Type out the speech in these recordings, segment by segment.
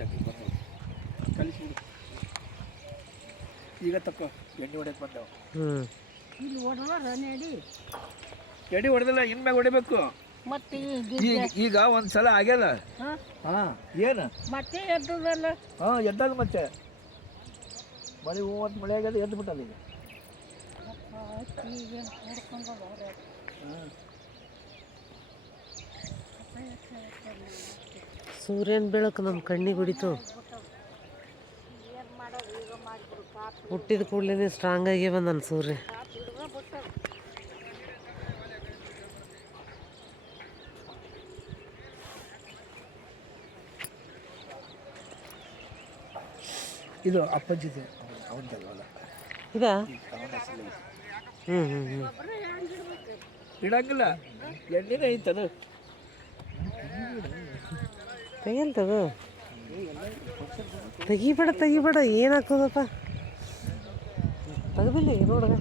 ಕಲಿಸ್ಬಿಡು ಈಗ ತಕ್ಕೋ ಎಣ್ಣೆ ಹೊಡೆಯಕ್ಕೆ ಬಂದವು ಇಲ್ಲಿ ಹೊಡೆದ ನೆಡಿ ಎಣ್ಣೆ ಹೊಡೆದಿಲ್ಲ ಇನ್ಮ್ಯಾಗ ಹೊಡಿಬೇಕು ಮತ್ತೆ ಈಗ ಒಂದ್ಸಲ ಆಗ್ಯದ ಹಾಂ ಏನು ಮತ್ತೆ ಎದ್ದದಲ್ಲ ಹಾಂ ಎದ್ದಲ್ಲ ಮತ್ತೆ ಮಳೆ ಹೂವಂತ ಮಳೆ ಆಗ್ಯದ ಎದ್ದು ಬಿಟ್ಟಲ್ಲ ಈಗ ಸೂರ್ಯನ ಬೆಳಕು ನಮ್ಮ ಕಣ್ಣಿಗೆ ಹೊಡಿತು ಹುಟ್ಟಿದ ಕೂಡಲೇ ಸ್ಟ್ರಾಂಗ್ ಆಗಿ ಬಂದನು ಸೂರ್ಯ ಇದು ಅಪ್ಪಜ್ಜಿದು ಅವನದಲ್ವಲ್ಲ ಇದಾ ಇಡಂಗಿಲ್ಲ ಎಣ್ಣೆನೇ ಐತದು ತೆಗಿಯಲ್ ತಗೋ ತೆಗಿಬೇಡ ಏನಾಗ್ತದಪ್ಪ ತೆಗ್ದಿಲ್ಲ ನೋಡ್ಗ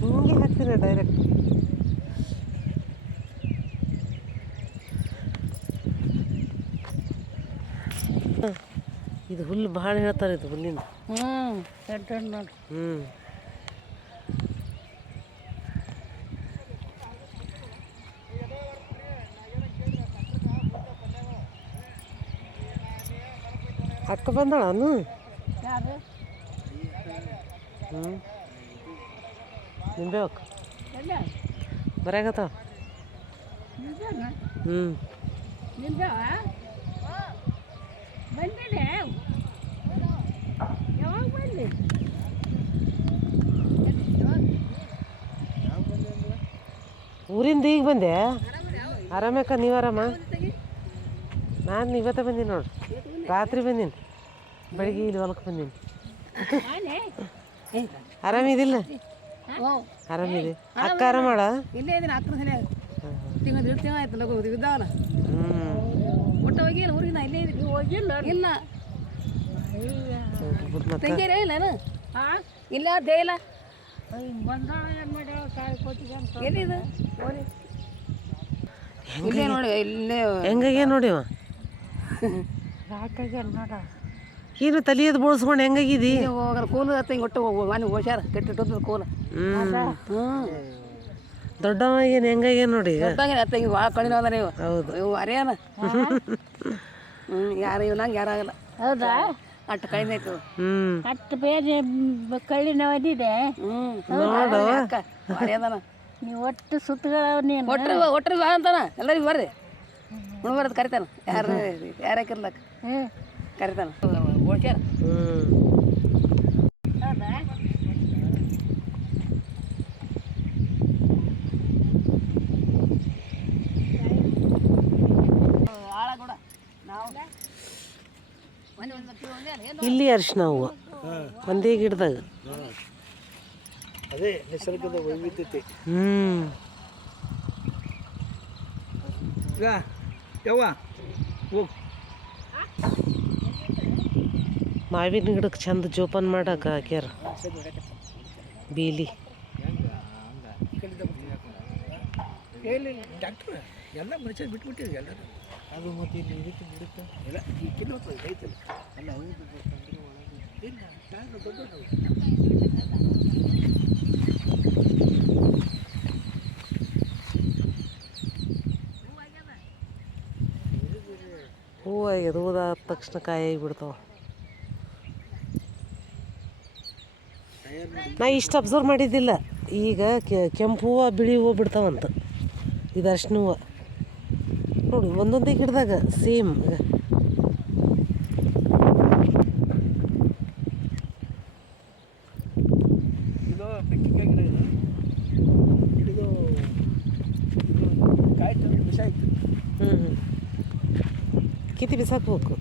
ಹಿಂಗೆ ಹಾಕ್ತೀರ ಡೈರೆಕ್ಟ್ ಇದು ಹುಲ್ಲು ಭಾಳ ಹೇಳ್ತಾರೆ ಇದು ಹುಲ್ಲಿನ ಅಕ್ಕ ಬಂದಳನು ನಿಂಬೆ ಅಕ್ಕ ಬರಾಗತ್ತಾವ ಬಂದಿದೆ ಯಾವಾಗ ಬಂದಿ ಊರಿಂದ ಈಗ ಬಂದೆ ಆರಾಮಕ್ಕ ನೀವು ಆರಾಮ ನಾನು ಇವತ್ತ ಬಂದೀನಿ ನೋಡ್ರಿ ರಾತ್ರಿ ಬಂದೀನಿ ಬೆಳಿಗ್ಗೆ ಇಲ್ಲಿ ಹೊಲಕ್ಕೆ ಬಂದೀನಿ ಆರಾಮಿದಿಲ್ಲ ಆರಾಮಿದೆ ಅಕ್ಕ ಆರಾಮಾಳ ಇಲ್ಲೇ ಇದೀನಿ ಅಕ್ಕನ ಸಲ ತಿಂಗಳು 2 ತಿಂಗಳು ಆಯ್ತು ಲಗು ಇದ್ದಾವಲ್ಲ ಒಟ್ಟು ಹೋಗಿಲ್ಲ ಊರಿಗೆ ನಾ ಇಲ್ಲೇ ಇದೀನಿ ಹೋಗಿಲ್ಲ ಇಲ್ಲ ತಂಗೇರಿ ಇಲ್ಲ ಇಲ್ಲ ದೇಯಿಲ್ಲ ಎಲ್ಲಿದು ಇಲ್ಲೇ ನೋಡಿ ಇಲ್ಲೇ ಹೆಂಗಾಗೆ ನೋಡಿವ ಏನು ತಲಿಯದು ಬೋಳ್ಸ್ಕೊಂಡು ಹೆಂಗಾಗಿದಿ ಹೋಗಲ್ಲ ಕೂಲು ಹಿಂಗೆ ಒಟ್ಟು ಮನೆ ಹೋಶ್ಯಾರ ಕೆಟ್ಟಿಟ್ಟು ಕೂಲು ದೊಡ್ಡವ ಏನು ಹೆಂಗಾಗೆ ನೋಡಿ ಹಿಂಗೆ ಭಾಳ ಕಡಿಮೆ ಅದ ನೀವು ಹೌದು ಇವು ಅರೇನ ಯಾರು ಇವ್ ನಂಗೆ ಯಾರಾಗಲ್ಲ ಹೌದಾ ಅಟ್ಟು ಕಡಿಮೆ ಆಯ್ತು ಅಟ್ಟು ಬೇರೆ ಕಳ್ಳಿ ನೋಡಿದೆ ಅರೇದನ ನೀವು ಒಟ್ಟು ಸುತ್ತಗಳ ನೀನು ಒಟ್ಟರು ಬಾ ಅಂತಾನ ಎಲ್ಲರಿಗೂ ಬರ್ರಿ ಉಣ್ಬಾರದು ಕರಿತಾನ ಯಾರ್ಯಾಕಿರ್ಲಕ್ಕ ಕರಿತಾನ ಓಡ್ಸ್ಯಾರ ಹೌದಾ ಇಲ್ಲಿ ಅರಿಶಿನ ಹೂವು ಒಂದೇ ಗಿಡದಾಗ ಅದೇ ನಿಸರ್ಗದ ವೈವಿಧ್ಯತೆ ಯವ್ವ ಹೋಗ್ ಮಾವಿನ ಗಿಡಕ್ಕೆ ಚಂದ ಜೋಪಾನ ಮಾಡಕ್ಕೆ ಹಾಕ್ಯಾರ ಬೀಲಿ ಡಾಕ್ಟ್ರ ಎಲ್ಲ ಮನುಷ್ಯರು ಬಿಟ್ಬಿಟ್ಟಿರಿ ಎಲ್ಲರೂ ಅದು ಮತ್ತೆ ಇಲ್ಲಿ ಇದಕ್ಕೆ ಬಿಡುತ್ತೆ ಇಲ್ಲ ಈ ಕಿಲೋ ಐತಲ್ಲ ಅಲ್ಲ ಹೌದು ಇಲ್ಲ ದೊಡ್ಡ ಹೂವು ಆಗ್ಯದ ಹೂದಾದ ತಕ್ಷಣ ಕಾಯಿ ಬಿಡ್ತಾವ ನಾ ಇಷ್ಟು ಅಬ್ಸರ್ವ್ ಮಾಡಿದ್ದಿಲ್ಲ ಈಗ ಕೆಂಪು ಹೂವು ಬಿಳಿ ಹೂವು ಬಿಡ್ತಾವಂತ ಇದು ಅರ್ಶಿನ ಹೂವು ನೋಡಿ ಒಂದೊಂದೇ ಗಿಡದಾಗ ಸೇಮ್ ಇದು ಮೆಕ್ಕೆಕಾಯಿ ಗಿಡ ಇದೆ ಇದು ಕಾಯಿ ತಂದು ವಿಷ ಆಯ್ತು ಕಿತ್ತಿ ಬಿಸಾಕ್ಬೇಕು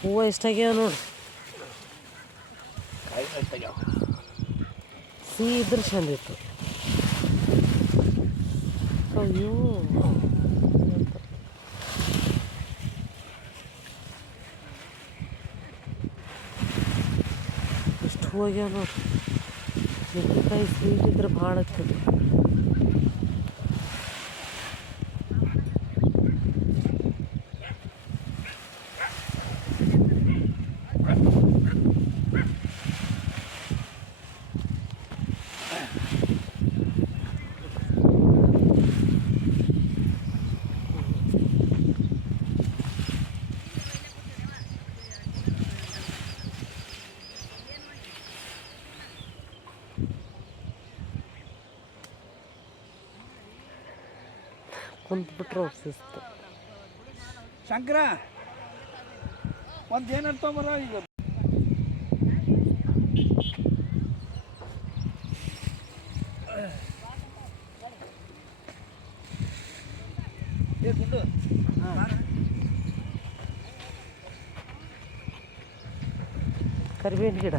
ಹೂವು ಎಷ್ಟಾಗ್ಯಾವ ನೋಡಿ ಕಾಯಿ ಎಷ್ಟಾಗ್ಯಾವ ಸಿಹಿ ಇದ್ರೆ ಚಂದ ಇತ್ತು ಅಯ್ಯೋ ಎಷ್ಟು ಹೂವಾಗ್ಯಾವ ನೋಡಿ ಮೆಕ್ಕೆಕಾಯಿ ಸ್ವೀಟ್ ಇದ್ರೆ ಭಾಳ ಆಗ್ತದೆ ಕುಂತ್ಬಿಟ್ರೆ ಅವ್ರು ಶಿಸ್ತು. ಶಂಕರ ಒಂದು ಏನಂತ ತೊಂಬರ ಈಗ ಗುಂಡು ಕರಿಬೇವಿನ ಗಿಡ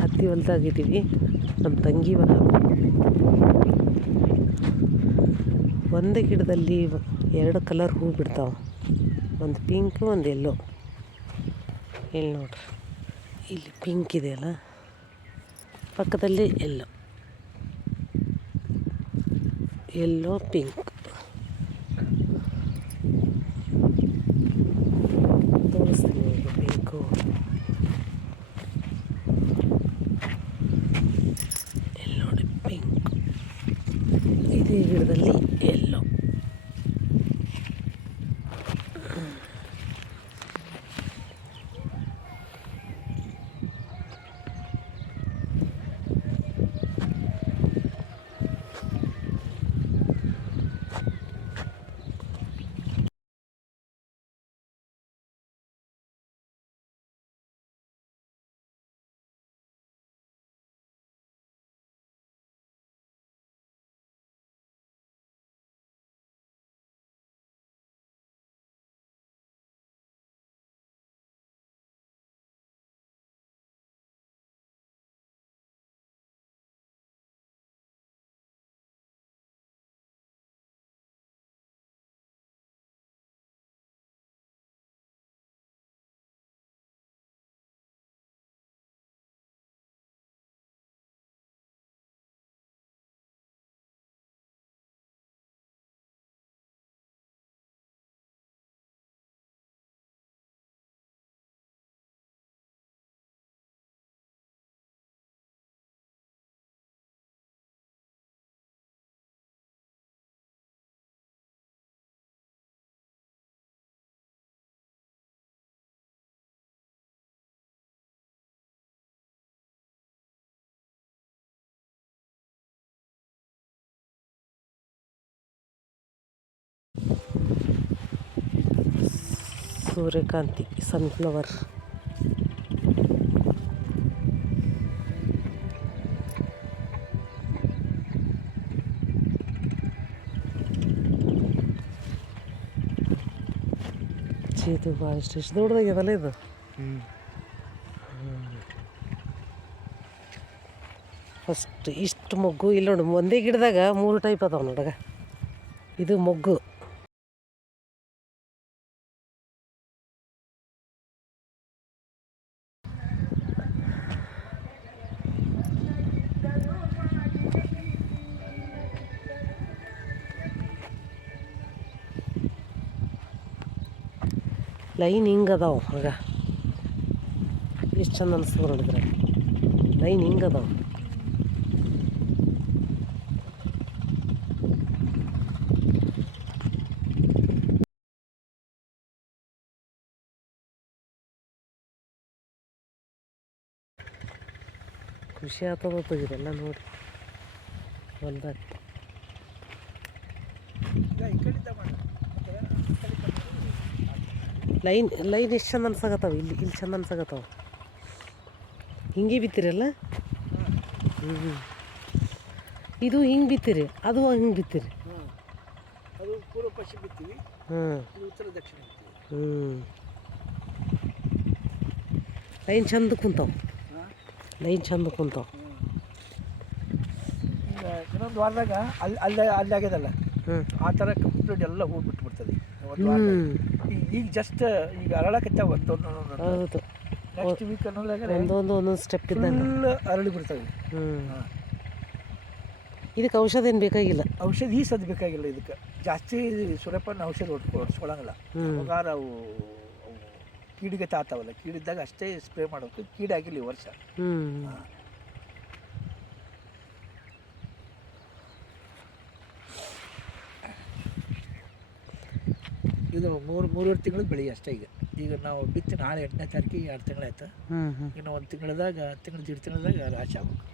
ಹತ್ತಿ ಹೊಲ್ದಾಗಿದ್ದೀವಿ. ನಮ್ಮ ತಂಗಿ ಹೊಲ. ಒಂದು ಗಿಡದಲ್ಲಿ 2 ಕಲರ್ ಹೂ ಬಿಡ್ತಾವೆ, ಒಂದು ಪಿಂಕ್ ಒಂದು ಎಲ್ಲೋ. ಇಲ್ಲಿ ನೋಡ್ರಿ, ಇಲ್ಲಿ ಪಿಂಕ್ ಇದೆಯಲ್ಲ, ಪಕ್ಕದಲ್ಲಿ ಎಲ್ಲೋ ಪಿಂಕ್. ತೋರಿಸ್ತೀನಿ ಪಿಂಕು. ನೋಡಿ ಪಿಂಕ್, ಇದೇ ಗಿಡದಲ್ಲಿ ಎಲ್ಲೋ. ಸೂರ್ಯಕಾಂತಿ, ಸನ್ಫ್ಲವರ್. ಇದು ಭಾಳ ಇಷ್ಟು ದೊಡ್ಡದಾಗ್ಯದಲ್ಲ ಇದು. ಫಸ್ಟ್ ಇಷ್ಟು ಮೊಗ್ಗು ಇಲ್ಲಿ ನೋಡಿ, ಒಂದೇ ಗಿಡದಾಗ 3 ಟೈಪ್ ಅದಾವೆ ನೋಡಗ. ಇದು ಮೊಗ್ಗು. ಲೈನ್ ಹಿಂಗೆ ಅದಾವೆ ಆಗ ಎಷ್ಟು ಚಂದ ಅನಿಸ್ತದೆ ನೋಡಿದ್ರೆ. ಲೈನ್ ಹಿಂಗೆ ಅದಾವೆ. ಖುಷಿ ಆಗ್ತದ ತೆಗಿದೆಲ್ಲ ನೋಡಿ ಹೊಲ್ದಾಗ. ಈಗ ಈ ಕಡೆಯಿಂದ ಮಾಡ ಲೈನ್ ಲೈನ್ ಎಷ್ಟು ಚಂದ ಅನ್ಸಾಕತ್ತಾವ. ಇಲ್ಲಿ ಇಲ್ಲಿ ಚಂದ ಅನ್ಸಾಕತ್ತಾವ. ಹಿಂಗೆ ಬಿತ್ತೀರಲ್ಲ. ಇದು ಹಿಂಗೆ ಬಿತ್ತೀರಿ, ಅದು ಹಿಂಗೆ ಬಿತ್ತೀರಿ. ಅದು ಪೂರ್ವ ಪಶ್ಚಿಮ ಬಿತ್ತೀವಿ, ಇದು ಉತ್ತರ ದಕ್ಷಿಣ ಬಿತ್ತೀವಿ. ಲೈನ್ ಚಂದ ಕುಂತಾವ. ಲೈನ್ ಚಂದ ಕುಂತಾವ. ಈಗ ಇನ್ನೊಂದು ವಾರದಾಗ ಅಲ್ಲಿ ಆಗ್ಯದಲ್ಲ, ಆ ಥರ ಕಂಪ್ಲೀಟ್ ಎಲ್ಲ ಹೂ ಬಿಟ್ಬಿಡ್ತದೆ ಒಂದು ವಾರ. ಈಗ ಜಸ್ಟ್ ಈಗ ಅರಳಕತ್ತ ಒಂದೊಂದು ಹೌದು. ನೆಕ್ಸ್ಟ್ ವೀಕ್ ಅನ್ನೋದಾಗ ಒಂದೊಂದು ಸ್ಟೆಪ್ ಇದ್ದಂಗೆ ಫುಲ್ ಅರಳಿ ಬಿಡ್ತವೆ. ಇದಕ್ಕೆ ಔಷಧ ಏನು ಬೇಕಾಗಿಲ್ಲ. ಔಷಧಿ ಸದ್ದು ಬೇಕಾಗಿಲ್ಲ ಇದಕ್ಕೆ. ಜಾಸ್ತಿ ಸೂರ್ಯಪಾನ ಔಷಧ ಹೊಡ್ಸ್ಕೊಳಂಗಿಲ್ಲ. ಹೋಗಾರ ಅವು ಕೀಡಿಗೆ ತಾತಾವಲ್ಲ, ಕೀಡಿದ್ದಾಗ ಅಷ್ಟೇ ಸ್ಪ್ರೇ ಮಾಡೋಕೆ. ಕೀಡಾಗಿಲ್ಲ ಈ ವರ್ಷ. ಇದು ಮೂರುವರೆ ತಿಂಗಳು ಬೆಳೆ ಅಷ್ಟೇ. ಈಗ ನಾವು ಬಿತ್ತಿ ನಾಳೆ 8ನೇ ತಾರೀಕಿಗೆ 2 ತಿಂಗಳಾಯ್ತು. ಇನ್ನು 1 ತಿಂಗಳದಾಗ 1.5 ತಿಂಗಳದಾಗ ರಾಶಿ ಆಗ್ಬೇಕು.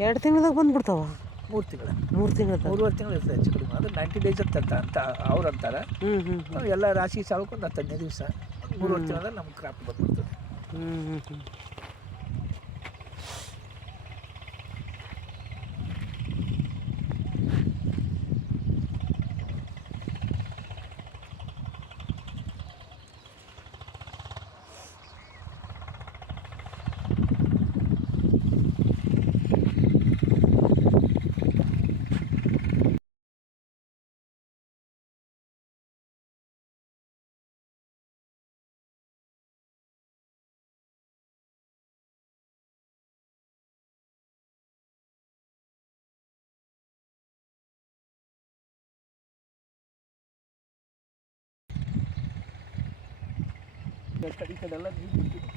2 ತಿಂಗಳದಾಗ ಬಂದ್ಬಿಡ್ತಾವ. 3 ತಿಂಗಳ 3 ತಿಂಗಳ 3.5 ತಿಂಗಳು ಇರ್ತದೆ ಹೆಚ್ಚು ಕಡಿಮೆ. ಅದು 90 ಡೇಸ್ ಅಂತ ಅವ್ರು ಅಂತಾರೆ. ಎಲ್ಲ ರಾಶಿ ಸಾವಕ್ಕೆ ಒಂದು 10-15 ದಿವಸ, 3.5 ತಿಂಗಳದಾಗ ನಮ್ಗೆ ಕ್ರಾಪ್ ಬಂದ್ಬಿಡ್ತದೆ. ಈ ಕಡೆಲ್ಲ ನೀರು ಬಿಟ್ಟಿದೆ.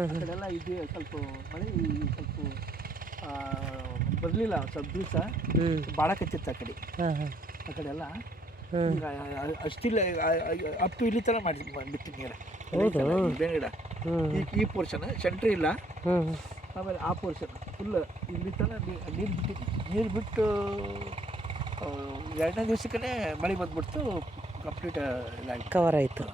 ಆ ಕಡೆಲ್ಲ ಇದು ಸ್ವಲ್ಪ ಮಳೆ ಸ್ವಲ್ಪ ಬರಲಿಲ್ಲ. ಸ್ವಲ್ಪ ದಿವಸ ಭಾಳ ಕಚ್ಚಿತ್ತು ಆ ಕಡೆ. ಆ ಕಡೆ ಎಲ್ಲ ಅಷ್ಟಿಲ್ಲ. ಅಪ್ ಟು ಇಲ್ಲಿ ಥರ ಬಿಟ್ಟು ನೀರು ಬೇರೆ ಗಿಡ. ಈ ಪೋರ್ಷನ್ ಸೆಂಟ್ರ್ ಇಲ್ಲ. ಆಮೇಲೆ ಆ ಪೋರ್ಷನ್ ಫುಲ್ ಇಲ್ಲಿ ತನಕ ನೀರು ಬಿಟ್ಟಿದ್ದು. ನೀರು ಬಿಟ್ಟು 2ನೇ ದಿವಸಕ್ಕೇ ಮಳೆ ಬಂದ್ಬಿಡ್ತು. ಕಂಪ್ಲೀಟ್ ಕವರ್ ಆಯಿತು.